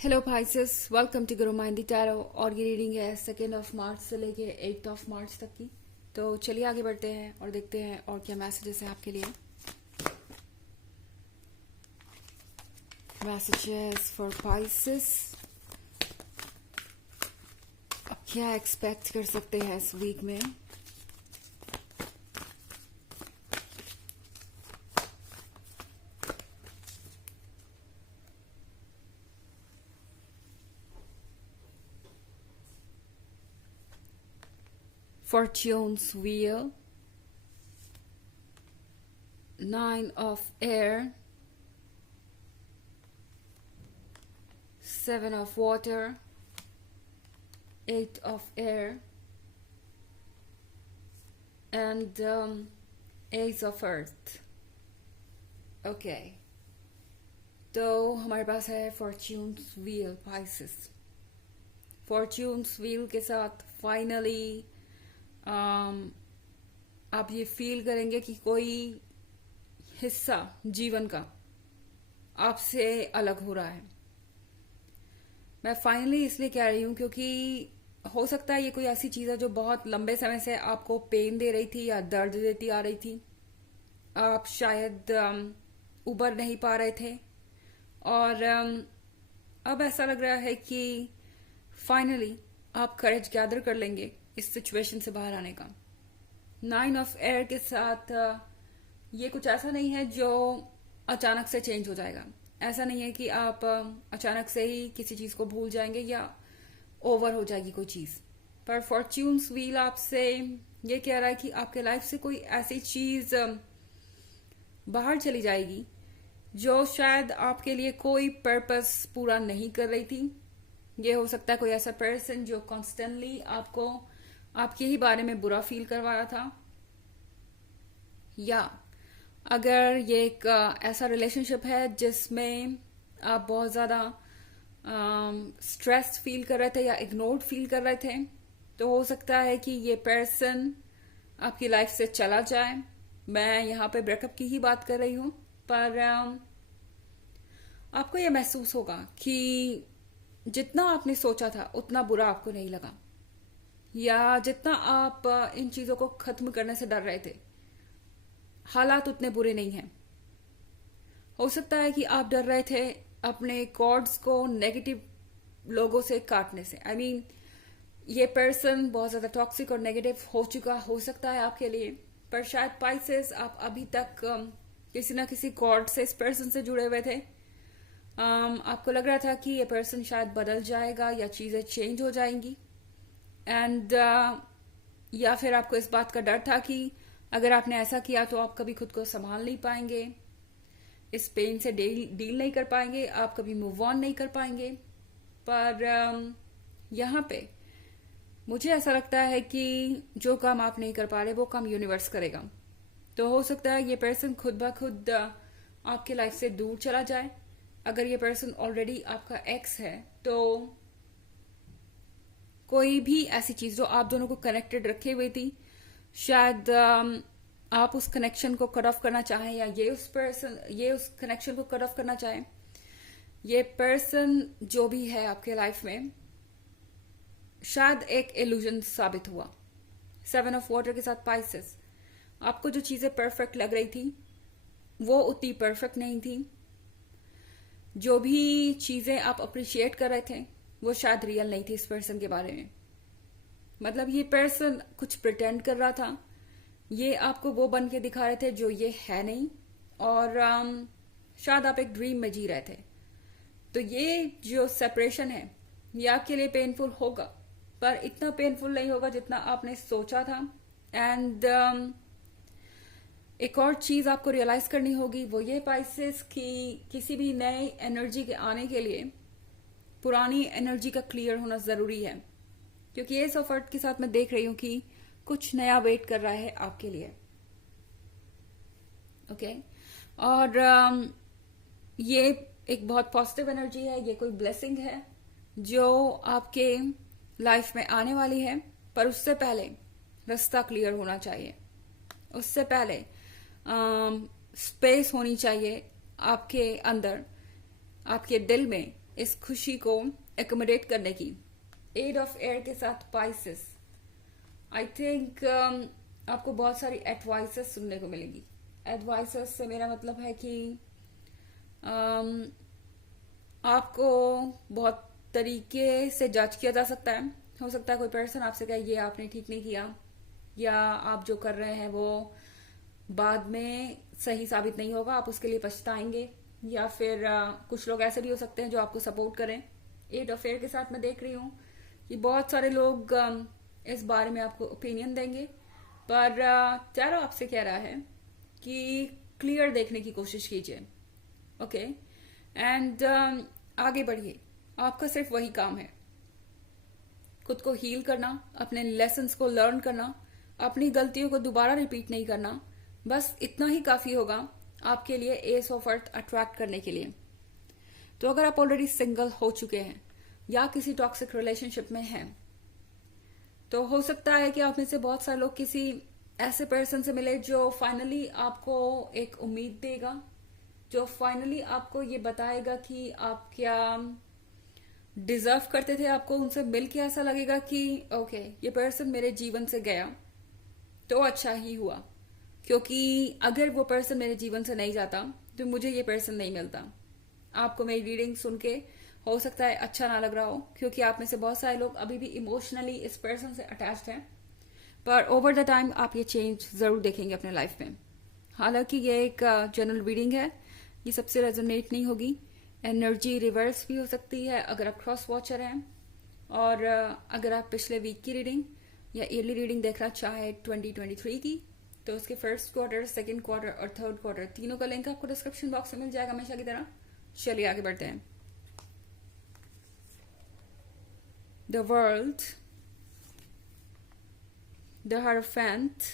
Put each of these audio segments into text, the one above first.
Hello Pisces, welcome to Guru माइंडी tarot. और ये reading है 2 मार्च से लेके 8 मार्च तक की। तो चलिए आगे बढ़ते हैं और देखते हैं और क्या मैसेजेस हैं आपके लिए। मैसेजेस फॉर पाइसेस, अब क्या एक्सपेक्ट कर सकते हैं इस वीक में। Fortune's Wheel, 9 of Air, 7 of Water, 8 of Air, and Ace of Earth. Okay, तो हमारे पास है fortunes wheel Pisces. Fortunes wheel के साथ फाइनली आप ये फील करेंगे कि कोई हिस्सा जीवन का आपसे अलग हो रहा है। मैं फाइनली इसलिए कह रही हूं क्योंकि हो सकता है ये कोई ऐसी चीज है जो बहुत लंबे समय से आपको पेन दे रही थी या दर्द देती आ रही थी। आप शायद उबर नहीं पा रहे थे और अब ऐसा लग रहा है कि फाइनली आप करेज गैदर कर लेंगे इस सिचुएशन से बाहर आने का। 9 ऑफ एयर के साथ ये कुछ ऐसा नहीं है जो अचानक से चेंज हो जाएगा। ऐसा नहीं है कि आप अचानक से ही किसी चीज को भूल जाएंगे या ओवर हो जाएगी कोई चीज। पर फॉर्च्यून्स व्हील आपसे ये कह रहा है कि आपके लाइफ से कोई ऐसी चीज बाहर चली जाएगी जो शायद आपके लिए कोई पर्पस पूरा नहीं कर रही थी। ये हो सकता है कोई ऐसा पर्सन जो कॉन्स्टेंटली आपको आपके ही बारे में बुरा फील करवा रहा था, या अगर ये एक ऐसा रिलेशनशिप है जिसमें आप बहुत ज्यादा स्ट्रेस फील कर रहे थे या इग्नोर्ड फील कर रहे थे, तो हो सकता है कि ये पर्सन आपकी लाइफ से चला जाए। मैं यहाँ पे ब्रेकअप की ही बात कर रही हूँ, पर आपको ये महसूस होगा कि जितना आपने सोचा था उतना बुरा आपको नहीं लगा, या जितना आप इन चीजों को खत्म करने से डर रहे थे, हालात उतने बुरे नहीं हैं। हो सकता है कि आप डर रहे थे अपने कॉर्ड्स को नेगेटिव लोगों से काटने से। आई मीन ये पर्सन बहुत ज्यादा टॉक्सिक और नेगेटिव हो चुका हो सकता है आपके लिए, पर शायद पाइसेस आप अभी तक किसी ना किसी कॉर्ड से इस पर्सन से जुड़े हुए थे। आपको लग रहा था कि ये पर्सन शायद बदल जाएगा या चीजें चेंज हो जाएंगी, एंड या फिर आपको इस बात का डर था कि अगर आपने ऐसा किया तो आप कभी खुद को संभाल नहीं पाएंगे, इस पेन से डील नहीं कर पाएंगे, आप कभी मूव ऑन नहीं कर पाएंगे। पर यहाँ पे मुझे ऐसा लगता है कि जो काम आप नहीं कर पा रहे वो काम यूनिवर्स करेगा। तो हो सकता है ये पर्सन खुद ब खुद आपके लाइफ से दूर चला जाए। अगर ये पर्सन ऑलरेडी आपका एक्स है तो कोई भी ऐसी चीज जो आप दोनों को कनेक्टेड रखे हुई थी, शायद आप उस कनेक्शन को कट ऑफ करना चाहें, या ये उस कनेक्शन को कट ऑफ करना चाहें। ये पर्सन जो भी है आपके लाइफ में शायद एक इल्यूजन साबित हुआ। 7 ऑफ वाटर के साथ पाइसेस, आपको जो चीजें परफेक्ट लग रही थी वो उतनी परफेक्ट नहीं थी। जो भी चीजें आप अप्रिशिएट कर रहे थे वो शायद रियल नहीं थी इस पर्सन के बारे में। मतलब ये पर्सन कुछ प्रिटेंड कर रहा था, ये आपको वो बन के दिखा रहे थे जो ये है नहीं, और शायद आप एक ड्रीम में जी रहे थे। तो ये जो सेपरेशन है ये आपके लिए पेनफुल होगा, पर इतना पेनफुल नहीं होगा जितना आपने सोचा था। एंड एक और चीज आपको रियलाइज करनी होगी वो ये पाइसेस कि किसी भी नए एनर्जी के आने के लिए पुरानी एनर्जी का क्लियर होना जरूरी है, क्योंकि एस ऑफ अर्थ के साथ मैं देख रही हूं कि कुछ नया वेट कर रहा है आपके लिए। ओके, और ये एक बहुत पॉजिटिव एनर्जी है, ये कोई ब्लेसिंग है जो आपके लाइफ में आने वाली है। पर उससे पहले रास्ता क्लियर होना चाहिए, उससे पहले स्पेस होनी चाहिए आपके अंदर, आपके दिल में, इस खुशी को एकोमोडेट करने की। एट ऑफ एयर के साथ पाइसेस, आई थिंक आपको बहुत सारी एडवाइसेस सुनने को मिलेंगी। एडवाइसेस से मेरा मतलब है कि आपको बहुत तरीके से जज किया जा सकता है। हो सकता है कोई पर्सन आपसे कहे ये आपने ठीक नहीं किया, या आप जो कर रहे हैं वो बाद में सही साबित नहीं होगा, आप उसके लिए पछताएंगे। या फिर कुछ लोग ऐसे भी हो सकते हैं जो आपको सपोर्ट करें। एट ऑफ एयर के साथ मैं देख रही हूँ कि बहुत सारे लोग इस बारे में आपको ओपिनियन देंगे, पर टैरो आपसे कह रहा है कि क्लियर देखने की कोशिश कीजिए। ओके, एंड आगे बढ़िए। आपका सिर्फ वही काम है, खुद को हील करना, अपने लेसन्स को लर्न करना, अपनी गलतियों को दोबारा रिपीट नहीं करना। बस इतना ही काफी होगा आपके लिए एस ऑफ अर्थ अट्रैक्ट करने के लिए। तो अगर आप ऑलरेडी सिंगल हो चुके हैं या किसी टॉक्सिक रिलेशनशिप में हैं, तो हो सकता है कि आप में से बहुत सारे लोग किसी ऐसे पर्सन से मिले जो फाइनली आपको एक उम्मीद देगा, जो फाइनली आपको ये बताएगा कि आप क्या डिजर्व करते थे। आपको उनसे मिल के ऐसा लगेगा कि ओके, ये पर्सन मेरे जीवन से गया तो अच्छा ही हुआ, क्योंकि अगर वो पर्सन मेरे जीवन से नहीं जाता तो मुझे ये पर्सन नहीं मिलता। आपको मेरी रीडिंग सुन के हो सकता है अच्छा ना लग रहा हो, क्योंकि आप में से बहुत सारे लोग अभी भी इमोशनली इस पर्सन से अटैच्ड हैं, पर ओवर द टाइम आप ये चेंज जरूर देखेंगे अपने लाइफ में। हालांकि ये एक जनरल रीडिंग है, ये सबसे रेजोनेट नहीं होगी। एनर्जी रिवर्स भी हो सकती है अगर आप क्रॉस वॉचर हैं, और अगर आप पिछले वीक की रीडिंग या ईयरली रीडिंग देखना चाहे 2023 की, तो उसके फर्स्ट क्वार्टर, सेकेंड क्वार्टर और थर्ड क्वार्टर तीनों का लिंक आपको डिस्क्रिप्शन बॉक्स में मिल जाएगा हमेशा की तरह। चलिए आगे बढ़ते हैं। The world, the hierophant,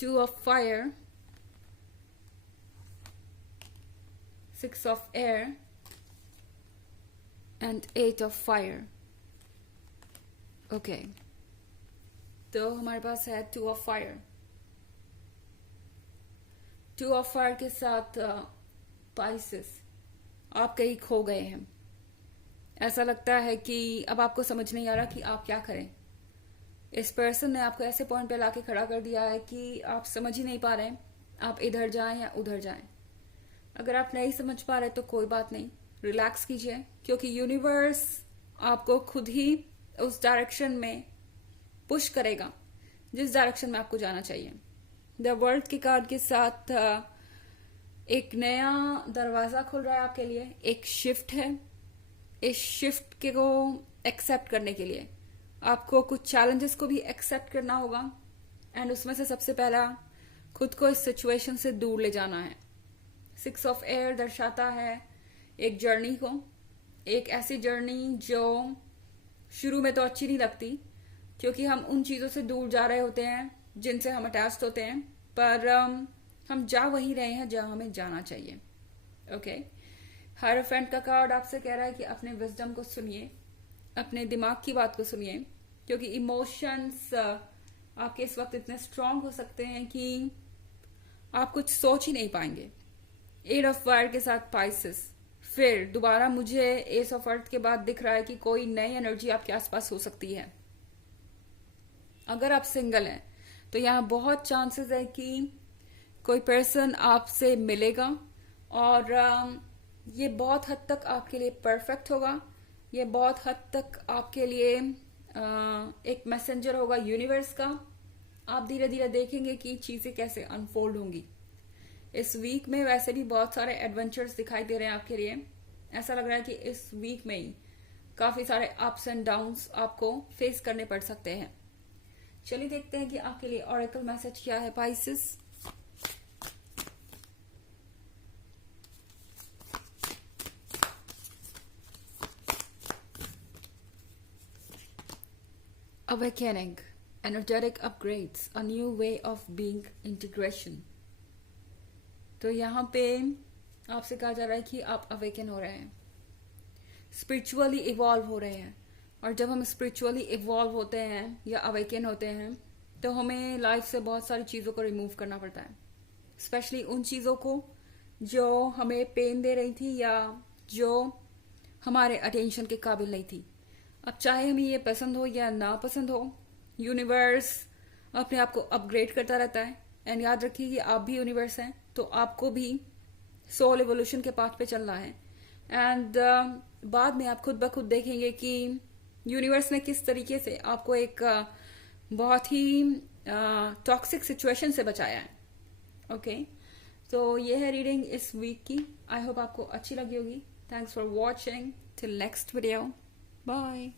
two of fire, six of air and eight of fire. Okay, तो हमारे पास है two of fire. Two of fire के साथ पाइसेस, आप कहीं खो गए हैं। ऐसा लगता है कि अब आपको समझ नहीं आ रहा कि आप क्या करें। इस पर्सन ने आपको ऐसे पॉइंट पे लाके खड़ा कर दिया है कि आप समझ ही नहीं पा रहे हैं, आप इधर जाएं या उधर जाएं। अगर आप नहीं समझ पा रहे तो कोई बात नहीं, रिलैक्स कीजिए, क्योंकि यूनिवर्स आपको खुद ही उस डायरेक्शन में पुश करेगा जिस डायरेक्शन में आपको जाना चाहिए। द वर्ल्ड के कार्ड के साथ एक नया दरवाजा खुल रहा है आपके लिए, एक शिफ्ट है। इस शिफ्ट के को एक्सेप्ट करने के लिए आपको कुछ चैलेंजेस को भी एक्सेप्ट करना होगा, एंड उसमें से सबसे पहला खुद को इस सिचुएशन से दूर ले जाना है। सिक्स ऑफ एयर दर्शाता है एक जर्नी को, एक ऐसी जर्नी जो शुरू में तो अच्छी नहीं लगती, क्योंकि हम उन चीजों से दूर जा रहे होते हैं जिनसे हम अटैच्ड होते हैं, पर हम जा वहीं रहे हैं जहां हमें जाना चाहिए। ओके, हायरोफेंट का कार्ड आपसे कह रहा है कि अपने विजडम को सुनिए, अपने दिमाग की बात को सुनिए, क्योंकि इमोशंस आपके इस वक्त इतने स्ट्रांग हो सकते हैं कि आप कुछ सोच ही नहीं पाएंगे। एट ऑफ फायर के साथ पाइसेस, फिर दोबारा मुझे एस ऑफ अर्थ के बाद दिख रहा है कि कोई नई एनर्जी आपके आसपास हो सकती है। अगर आप सिंगल हैं तो यहाँ बहुत चांसेस है कि कोई पर्सन आपसे मिलेगा, और ये बहुत हद तक आपके लिए परफेक्ट होगा। ये बहुत हद तक आपके लिए एक मैसेंजर होगा यूनिवर्स का। आप धीरे धीरे देखेंगे कि चीजें कैसे अनफोल्ड होंगी। इस वीक में वैसे भी बहुत सारे एडवेंचर्स दिखाई दे रहे हैं आपके लिए। ऐसा लग रहा है कि इस वीक में ही काफी सारे अप्स एंड डाउन्स आपको फेस करने पड़ सकते हैं। चलिए देखते हैं कि आपके लिए ऑरेकल मैसेज क्या है Pisces. Awakening, energetic upgrades, a new way of being, integration। तो यहाँ पे आपसे कहा जा रहा है कि आप अवेकन हो रहे हैं, स्पिरिचुअली इवॉल्व हो रहे हैं। और जब हम स्पिरिचुअली इवॉल्व होते हैं या अवेकन होते हैं तो हमें लाइफ से बहुत सारी चीज़ों को रिमूव करना पड़ता है, स्पेशली उन चीज़ों को जो हमें पेन दे रही थी या जो हमारे अटेंशन के काबिल नहीं थी। अब चाहे हमें ये पसंद हो या ना पसंद हो, यूनिवर्स अपने आप को अपग्रेड करता रहता है। एंड याद रखिए कि आप भी यूनिवर्स हैं, तो आपको भी सोल एवोल्यूशन के पाथ पे चलना है। एंड बाद में आप खुद ब खुद देखेंगे कि यूनिवर्स ने किस तरीके से आपको एक बहुत ही टॉक्सिक सिचुएशन से बचाया है। ओके, तो ये है रीडिंग इस वीक की। आई होप आपको अच्छी लगी होगी। Thanks for watching. Till next video, bye.